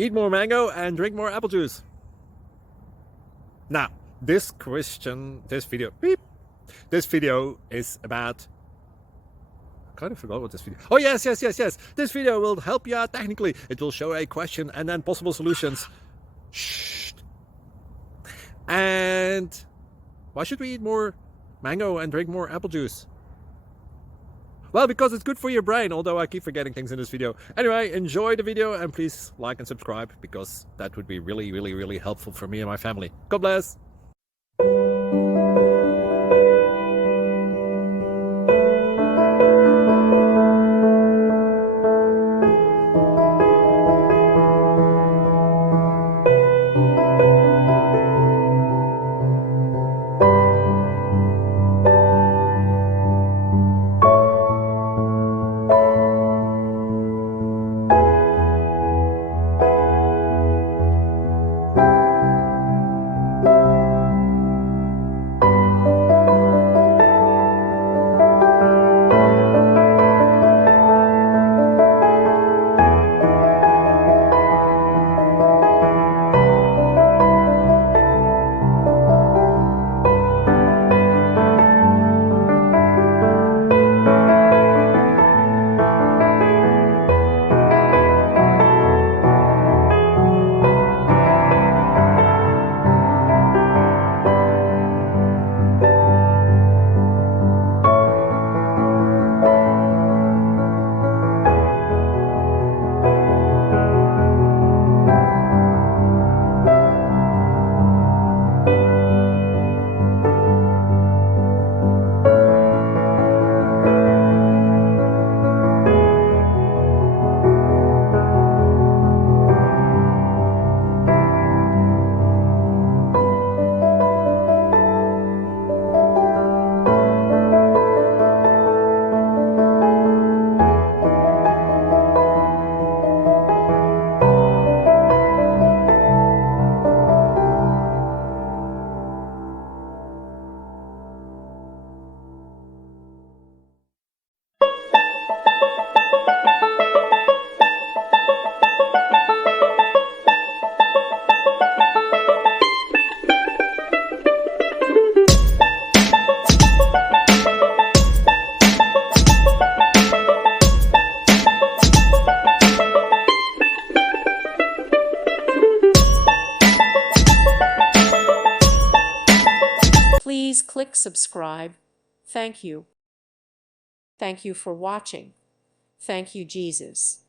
Eat more mango and drink more apple juice. Now, this video is about... I kind of forgot what this video... Oh, yes. This video will help you out technically. It will show a question and then possible solutions. Shh. And why should we eat more mango and drink more apple juice? Well, because it's good for your brain, although I keep forgetting things in this video. Anyway, enjoy the video and please like and subscribe, because that would be really helpful for me and my family. God bless! Please click subscribe. Thank you. Thank you for watching. Thank you, Jesus.